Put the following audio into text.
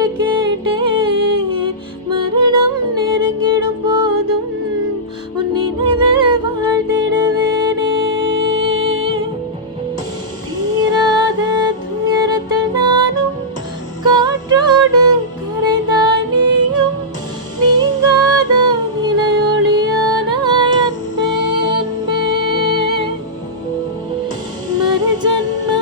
என்று கேட்டேன். மரணம் நெருங்கிடும் போதும் உன் நினைவில் வாழ்ந்திடுவேனே. தீராத துயரத்தில் நானும் காற்றோடு கரைந்தாய் நீயும். நீங்காத நிலையொளியானாய் அன்பே அன்பே. மறு ஜன்ம